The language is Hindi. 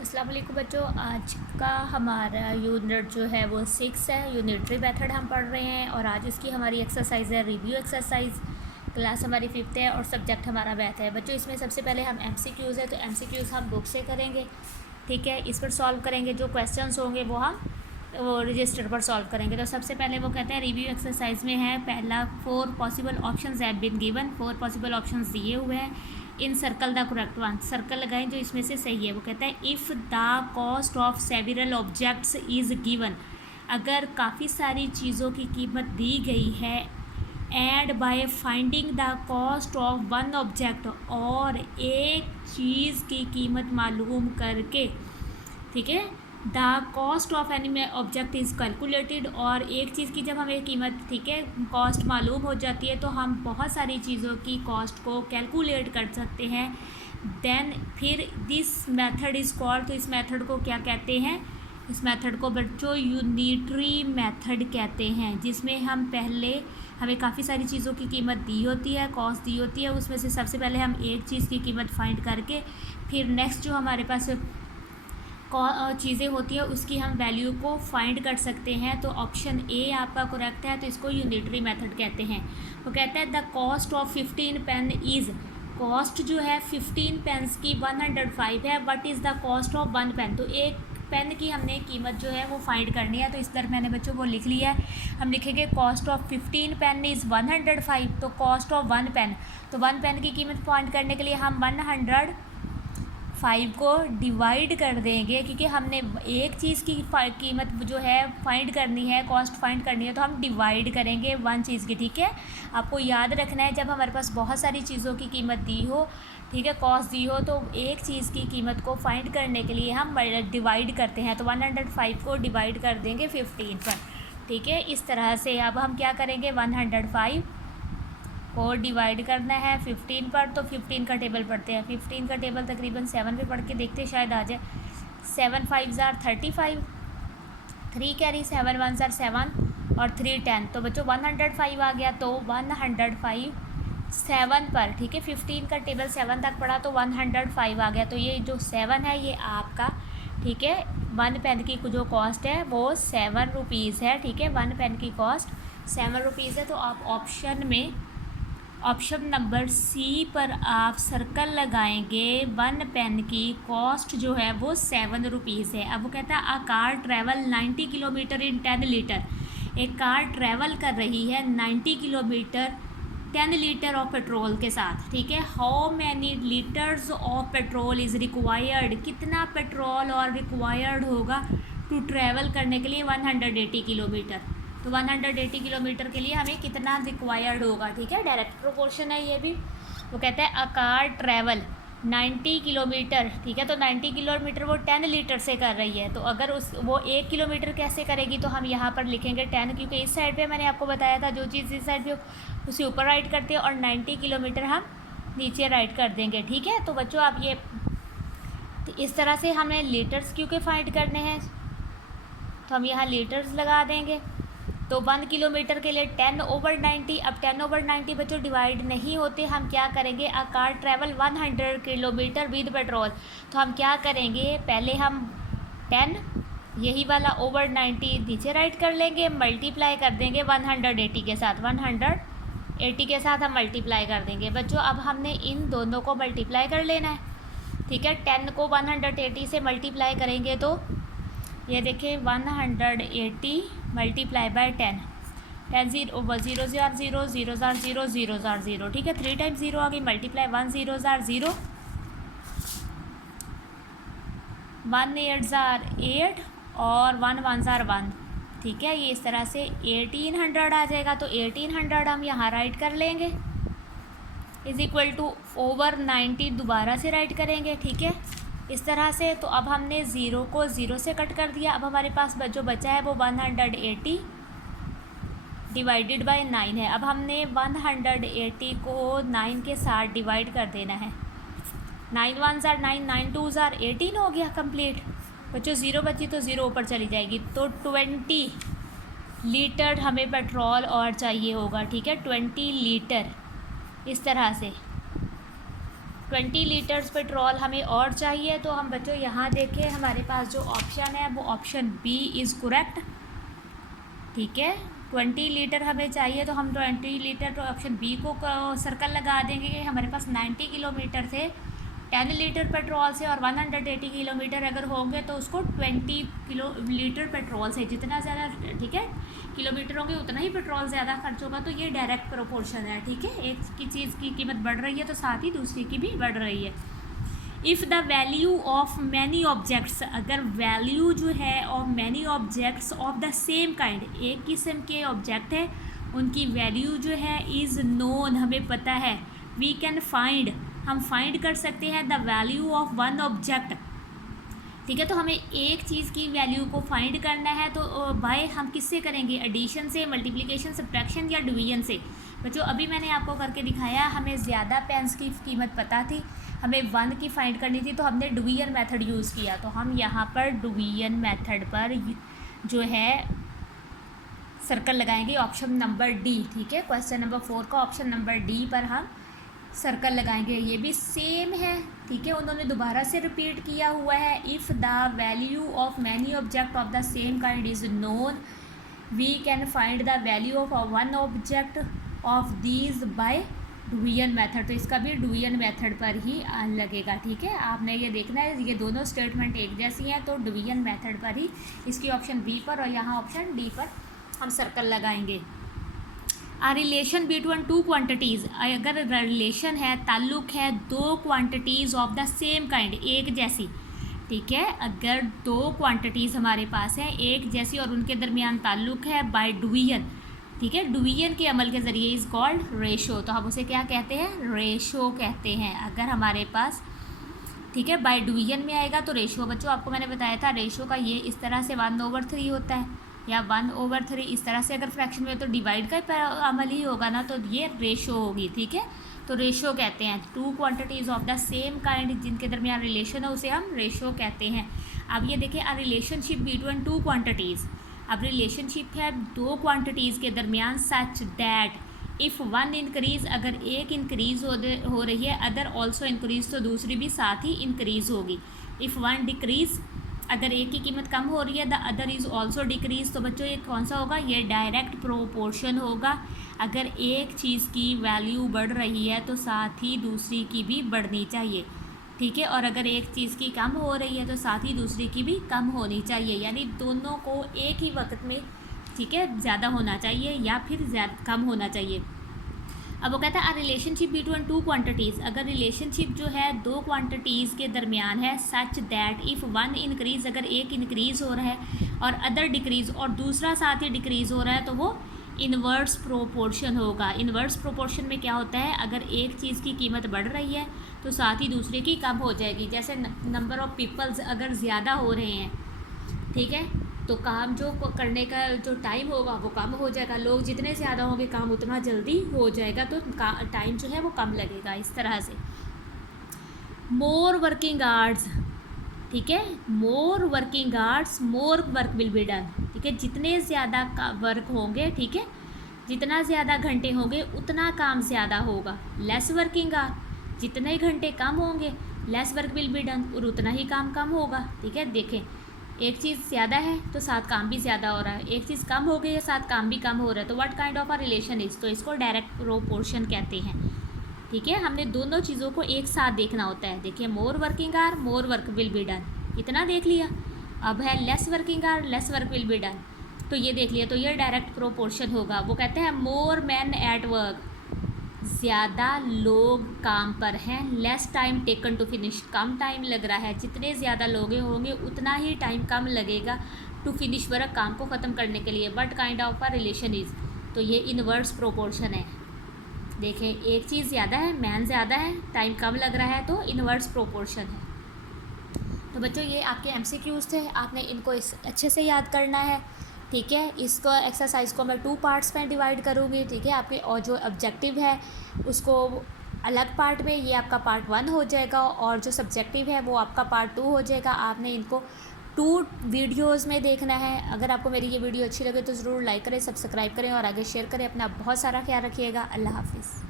अस्सलाम वालेकुम बच्चों, आज का हमारा यूनिट जो है वो 6 है। यूनिटरी मेथड हम पढ़ रहे हैं और आज इसकी हमारी एक्सरसाइज है रिव्यू एक्सरसाइज। क्लास हमारी 5th है और सब्जेक्ट हमारा मैथ है। बच्चों इसमें सबसे पहले हम एमसीक्यूज़ है तो एमसीक्यूज़ हम बुक से करेंगे, ठीक है। इस पर सॉल्व करेंगे, जो क्वेश्चंस होंगे वो हम रजिस्टर पर सॉल्व करेंगे। तो सबसे पहले वो कहते हैं रिव्यू एक्सरसाइज में है पहला 4 possible options have been given. 4 possible options दिए हुए हैं। Encircle the correct one, circle लगाएं जो इसमें से सही है। वो कहता है if the cost of several objects is given, अगर काफ़ी सारी चीज़ों की कीमत दी गई है, and by finding the cost of one object, और एक चीज़ की कीमत मालूम करके, ठीक है, the cost of any object is calculated, और एक चीज़ की जब हमें कीमत, ठीक है, कॉस्ट मालूम हो जाती है तो हम बहुत सारी चीज़ों की कॉस्ट को कैलकुलेट कर सकते हैं। देन फिर दिस मेथड इज़ कॉल्ड, तो इस मेथड को क्या कहते हैं? इस मेथड को बच्चों यूनिटरी मेथड कहते हैं, जिसमें हम पहले हमें काफ़ी सारी चीज़ों की कीमत दी होती है, कॉस्ट दी होती है, उसमें से सबसे पहले हम एक चीज़ की कीमत फाइंड करके फिर नेक्स्ट जो हमारे पास चीज़ें होती है उसकी हम वैल्यू को फाइंड कर सकते हैं। तो ऑप्शन ए आपका करेक्ट है, तो इसको यूनिटरी मेथड कहते हैं। वो कहता है the cost of 15 pen is, cost जो है 15 पेन्स की 105 है। What is the cost of 1 pen, तो एक पेन की हमने कीमत जो है वो फाइंड करनी है। तो इस तरह मैंने बच्चों वो लिख लिया है। हम लिखेंगे कॉस्ट ऑफ 15 पेन इज़ 105, तो कॉस्ट ऑफ 1 पेन, तो 1 पेन की कीमत फाइंड करने के लिए हम 105 को डिवाइड कर देंगे, क्योंकि हमने एक चीज़ की कीमत जो है फाइंड करनी है, कॉस्ट फाइंड करनी है, तो हम डिवाइड करेंगे वन चीज़ की, ठीक है। आपको याद रखना है जब हमारे पास बहुत सारी चीज़ों की कीमत दी हो, ठीक है, कॉस्ट दी हो, तो एक चीज़ की कीमत को फाइंड करने के लिए हम डिवाइड करते हैं। तो 105 को डिवाइड कर देंगे 15 पर, ठीक है। इस तरह से अब हम क्या करेंगे, 105 को डिवाइड करना है 15 पर, तो 15 का टेबल पढ़ते हैं। 15 का टेबल तकरीबन 7 पे पढ़ के देखते हैं, शायद आ जाए। 7 5 ज़ार 35, 3 कैरी 7 1 ज़ार 7 और 3 10, तो बच्चों 105 आ गया। तो 105 7 पर, ठीक है, 15 का टेबल 7 तक पढ़ा तो 105 आ गया। तो ये जो 7 है ये आपका, ठीक है, 1 पेन की जो कॉस्ट है वो 7 रुपीज़ है, ठीक है। 1 पेन की कॉस्ट 7 रुपीज़ है। तो आप ऑप्शन में, ऑप्शन नंबर सी पर आप सर्कल लगाएंगे। 1 पेन की कॉस्ट जो है वो 7 रुपीज़ है। अब वो कहता है a car travel 90 kilometre in 10 litre, एक कार ट्रैवल कर रही है 90 किलोमीटर 10 लीटर ऑफ पेट्रोल के साथ, ठीक है। How many litres of petrol is required, कितना पेट्रोल और रिक्वायर्ड होगा टू ट्रैवल करने के लिए 180 किलोमीटर, तो 180 किलोमीटर के लिए हमें कितना रिक्वायर्ड होगा, ठीक है। डायरेक्ट प्रोपोर्शन है ये भी। वो कहता है अ कार ट्रैवल 90 किलोमीटर, ठीक है, तो 90 किलोमीटर वो 10 लीटर से कर रही है। तो अगर वो 1 किलोमीटर कैसे करेगी, तो हम यहाँ पर लिखेंगे 10, क्योंकि इस साइड पे मैंने आपको बताया था जो चीज़ इस साइड पे उसे ऊपर राइट करते हैं और 90 किलोमीटर हम नीचे राइट कर देंगे, ठीक है। तो बच्चों आप ये, तो इस तरह से हमें लीटर्स क्योंकि फाइंड करने हैं, तो हम यहाँ लीटर्स लगा देंगे। तो 1 किलोमीटर के लिए 10/90। अब 10/90 बच्चों डिवाइड नहीं होते, हम क्या करेंगे, a car travel 100 kilometre with petrol, तो हम क्या करेंगे, पहले हम 10 यही वाला ओवर 90 नीचे राइट कर लेंगे, मल्टीप्लाई कर देंगे 180 के साथ, 180 के साथ हम मल्टीप्लाई कर देंगे। बच्चों अब हमने इन दोनों को मल्टीप्लाई कर लेना है, ठीक है। 10 को 180 से मल्टीप्लाई करेंगे तो ये देखिए 180 मल्टीप्लाई बाय 10, 10 0 0 ज़ार 0 0 ज़ार 0 0 ज़ार 0, ठीक है। 3 टाइम्स 0 आ गई, मल्टीप्लाई 1 0 ज़ार 0, 1 8 ज़ार 8 और 1 1 ज़ार 1, ठीक है। ये इस तरह से 1800 आ जाएगा। तो 1800 हम यहाँ राइट कर लेंगे इज़ इक्वल टू ओवर 90 दोबारा से राइट करेंगे, ठीक है, इस तरह से। तो अब हमने 0 को 0 से कट कर दिया। अब हमारे पास जो बचा है वो 180 डिवाइडेड बाय 9 है। अब हमने 180 को 9 के साथ डिवाइड कर देना है। 9 1 ज़ार 9, 9 2 ज़ार 18 हो गया कंप्लीट। बच्चों 0 बची तो 0 ऊपर चली जाएगी, तो 20 लीटर हमें पेट्रोल और चाहिए होगा, ठीक है, 20 लीटर, इस तरह से। 20 लीटर्स पेट्रोल हमें और चाहिए, तो हम बच्चों यहाँ देखें हमारे पास जो ऑप्शन है वो ऑप्शन बी इज़ करेक्ट, ठीक है। 20 लीटर हमें चाहिए तो हम 20 लीटर तो ऑप्शन बी को सर्कल लगा देंगे कि हमारे पास 90 किलोमीटर थे 10 लीटर पेट्रोल से, और 180 किलोमीटर अगर होंगे तो उसको 20 लीटर पेट्रोल से, जितना ज़्यादा, ठीक है, किलोमीटर होंगे उतना ही पेट्रोल ज़्यादा खर्च होगा। तो ये डायरेक्ट प्रोपोर्शन है, ठीक है। एक की चीज़ की कीमत बढ़ रही है तो साथ ही दूसरी की भी बढ़ रही है। If the value of many objects, अगर वैल्यू जो है of many objects of the same kind, एक किस्म के ऑब्जेक्ट है उनकी वैल्यू जो है इज़ नोन, हमें पता है, वी कैन फाइंड, हम फाइंड कर सकते हैं the value of one object, ठीक है। तो हमें एक चीज़ की वैल्यू को फाइंड करना है तो बाय हम किससे करेंगे, एडिशन से, मल्टीप्लिकेशन, सब्ट्रैक्शन या डिवीजन से। बच्चों अभी मैंने आपको करके दिखाया, हमें ज़्यादा पेंस की कीमत पता थी, हमें 1 की फाइंड करनी थी, तो हमने डिवीजन मेथड यूज़ किया। तो हम यहाँ पर डिवीजन मेथड पर जो है सर्कल लगाएंगे ऑप्शन नंबर डी, ठीक है। क्वेश्चन नंबर 4 का ऑप्शन नंबर डी पर हम सर्कल लगाएंगे। ये भी सेम है, ठीक है, उन्होंने दोबारा से रिपीट किया हुआ है। If the value of many object of the same kind is known, we can find the value of one object of these by division method. तो इसका भी डिवीजन मेथड पर ही लगेगा, ठीक है। आपने ये देखना है, ये दोनों स्टेटमेंट एक जैसी हैं, तो डिवीजन मेथड पर ही इसकी ऑप्शन बी पर और यहाँ ऑप्शन डी पर हम सर्कल लगाएंगे। आ रिलेशन बिटवीन टू क्वांटिटीज़, अगर रिलेशन है, ताल्लुक़ है दो quantities of the same kind, एक जैसी, ठीक है। अगर दो क्वांटिटीज़ हमारे पास हैं एक जैसी और उनके दरमियान ताल्लुक़ है बाय डिवीजन, ठीक है, डिवीजन के अमल के ज़रिए इज़ कॉल्ड रेशो। तो हम उसे क्या कहते हैं, रेशो कहते हैं। अगर हमारे पास, ठीक है, बाय डिवीजन में आएगा तो रेशो, बच्चों आपको मैंने बताया था रेशो का ये इस तरह से 1/3 होता है, या 1/3 इस तरह से। अगर फ्रैक्शन में तो डिवाइड का अमल ही होगा ना, तो ये रेशो होगी, ठीक है। तो रेशो कहते हैं two quantities of the same kind जिनके दरमियान रिलेशन है उसे हम रेशो कहते हैं। अब ये देखिए, a relationship between two quantities, अब रिलेशनशिप है दो क्वांटिटीज़ के दरमियान such that if one increase, अगर एक इंक्रीज़ हो रही है, अदर ऑल्सो इंक्रीज़, तो दूसरी भी साथ ही इंक्रीज़ होगी। इफ़ वन डिक्रीज़, अगर एक की कीमत कम हो रही है, the other is also decrease, तो बच्चों ये कौन सा होगा, ये डायरेक्ट प्रोपोर्शन होगा। अगर एक चीज़ की वैल्यू बढ़ रही है तो साथ ही दूसरी की भी बढ़नी चाहिए, ठीक है। और अगर एक चीज़ की कम हो रही है तो साथ ही दूसरी की भी कम होनी चाहिए, यानी दोनों को एक ही वक्त में, ठीक है, ज़्यादा होना चाहिए या फिर कम होना चाहिए। अब वो कहता है, a relationship between two quantities, अगर रिलेशनशिप जो है दो क्वांटिटीज़ के दरमियान है such that if one increase, अगर एक इंक्रीज़ हो रहा है और अदर डिक्रीज़, और दूसरा साथ ही डिक्रीज़ हो रहा है, तो वो इन्वर्स प्रोपोर्शन होगा। इन्वर्स प्रोपोर्शन में क्या होता है, अगर एक चीज़ की कीमत बढ़ रही है तो साथ ही दूसरे की कम हो जाएगी। जैसे नंबर ऑफ़ पीपल्स अगर ज़्यादा हो रहे हैं, ठीक है, तो काम जो करने का जो टाइम होगा वो कम हो जाएगा। लोग जितने ज़्यादा होंगे काम उतना जल्दी हो जाएगा, तो टाइम जो है वो कम लगेगा। इस तरह से मोर वर्किंग आवर्स, ठीक है, मोर working hours more work will be done, ठीक है। जितने ज़्यादा वर्क होंगे, ठीक है, जितना ज़्यादा घंटे होंगे उतना काम ज़्यादा होगा। लेस वर्किंग आवर, जितने घंटे कम होंगे lace work will be done, और उतना ही काम कम होगा, ठीक है। देखें, एक चीज़ ज़्यादा है तो साथ काम भी ज़्यादा हो रहा है, एक चीज़ कम हो गई है साथ काम भी कम हो रहा है। तो what kind of a relation is, तो इसको डायरेक्ट प्रोपोर्शन कहते हैं, ठीक है। हमने दोनों चीज़ों को एक साथ देखना होता है। देखिए, मोर working hour more work will be done, इतना देख लिया। अब है less working hour lace work will be done, तो ये देख लिया, तो ये डायरेक्ट प्रोपोर्शन होगा। वो कहते हैं मोर मैन एट वर्क, ज़्यादा लोग काम पर हैं, less time taken to finish, कम टाइम लग रहा है। जितने ज़्यादा लोग होंगे उतना ही टाइम कम लगेगा टू फिनिश वर्क, काम को ख़त्म करने के लिए। What kind of a relation is, तो ये इनवर्स प्रोपोर्शन है। देखें, एक चीज़ ज़्यादा है, मैन ज़्यादा है, टाइम कम लग रहा है, तो इनवर्स प्रोपोर्शन है। तो बच्चों ये आपके MCQs थे, आपने इनको अच्छे से याद करना है, ठीक है। इसको एक्सरसाइज को मैं 2 पार्ट्स में डिवाइड करूँगी, ठीक है। आपके और जो ऑब्जेक्टिव है उसको अलग पार्ट में, ये आपका पार्ट 1 हो जाएगा, और जो सब्जेक्टिव है वो आपका पार्ट 2 हो जाएगा। आपने इनको 2 वीडियोस में देखना है। अगर आपको मेरी ये वीडियो अच्छी लगे तो ज़रूर लाइक करें, सब्सक्राइब करें और आगे शेयर करें। अपना बहुत सारा ख्याल रखिएगा। अल्लाह हाफिज़।